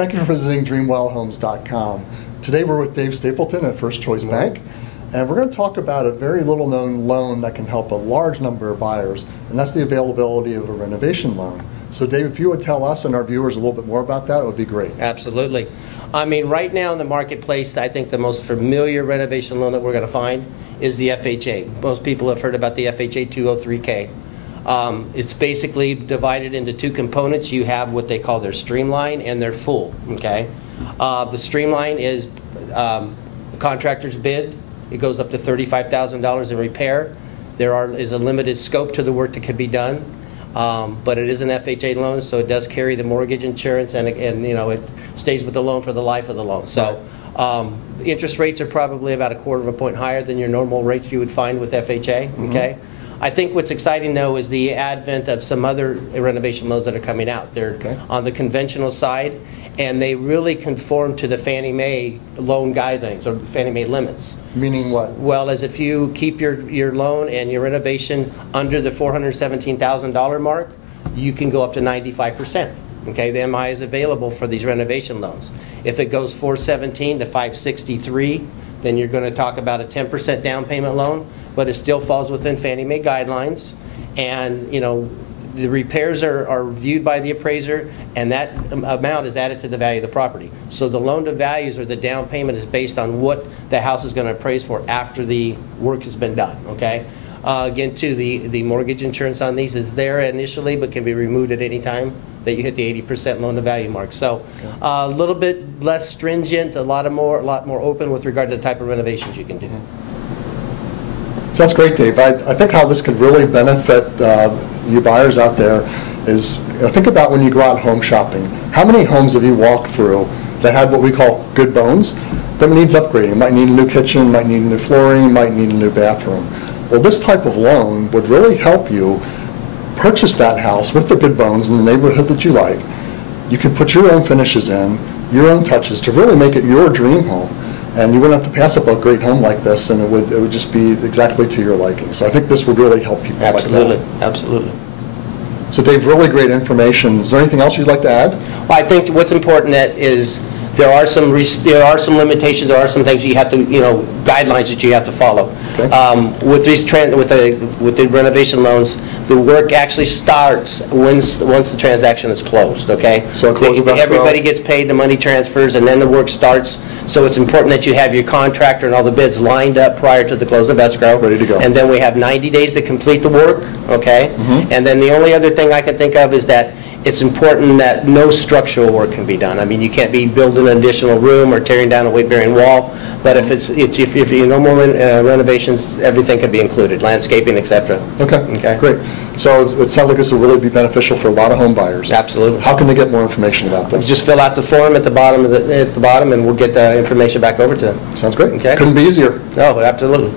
Thank you for visiting DreamWellHomes.com. Today we're with Dave Stapleton at First Choice Bank, and we're going to talk about a very little known loan that can help a large number of buyers, and that's the availability of a renovation loan. So Dave, if you would tell us and our viewers a little bit more about that, it would be great. Absolutely. I mean, right now in the marketplace, I think the most familiar renovation loan that we're going to find is the FHA. Most people have heard about the FHA 203K. It's basically divided into two components. You have what they call their streamline and their full. Okay, the streamline is the contractor's bid. It goes up to $35,000 in repair. There is a limited scope to the work that can be done, but it is an FHA loan, so it does carry the mortgage insurance, and you know, it stays with the loan for the life of the loan. So the interest rates are probably about 1/4 point higher than your normal rates you would find with FHA. Okay. I think what's exciting, though, is the advent of some other renovation loans that are coming out. They're on the conventional side, and they really conform to the Fannie Mae loan guidelines or Fannie Mae limits. Meaning what? Well, as if you keep your loan and your renovation under the $417,000 mark, you can go up to 95%. Okay, the MI is available for these renovation loans. If it goes 417 to 563, then you're going to talk about a 10% down payment loan, but it still falls within Fannie Mae guidelines. And you know, the repairs are viewed by the appraiser, and that amount is added to the value of the property. So the loan to values or the down payment is based on what the house is going to appraise for after the work has been done. Okay. Again, too, the mortgage insurance on these is there initially, but can be removed at any time that you hit the 80% loan to value mark. So a little bit less stringent, a lot more open with regard to the type of renovations you can do. So that's great, Dave. I think how this could really benefit you buyers out there is, think about when you go out home shopping. How many homes have you walked through that had what we call good bones, but needs upgrading? Might need a new kitchen, might need a new flooring, might need a new bathroom. Well, this type of loan would really help you purchase that house with the good bones in the neighborhood that you like. You could put your own finishes in, your own touches to really make it your dream home. And you wouldn't have to pass up a great home like this, and it would just be exactly to your liking. So I think this would really help people like that. Absolutely, absolutely. So Dave, really great information. Is there anything else you'd like to add? Well, I think what's important is there are some limitations. There are some things you have to, guidelines that you have to follow. Okay. With the renovation loans, the work actually starts once the transaction is closed. Okay. So everybody gets paid, the money transfers, and then the work starts. So it's important that you have your contractor and all the bids lined up prior to the close of escrow. Ready to go. And then we have 90 days to complete the work. Okay. And then the only other thing I can think of is that it's important that no structural work can be done. I mean, you can't be building an additional room or tearing down a weight-bearing wall. But if you know more renovations, everything can be included, landscaping, etc. Okay. Great. So it sounds like this will really be beneficial for a lot of home buyers. Absolutely. How can they get more information about this? Just fill out the form at the bottom and we'll get the information back over to them. Sounds great. Okay. Couldn't be easier. No, absolutely.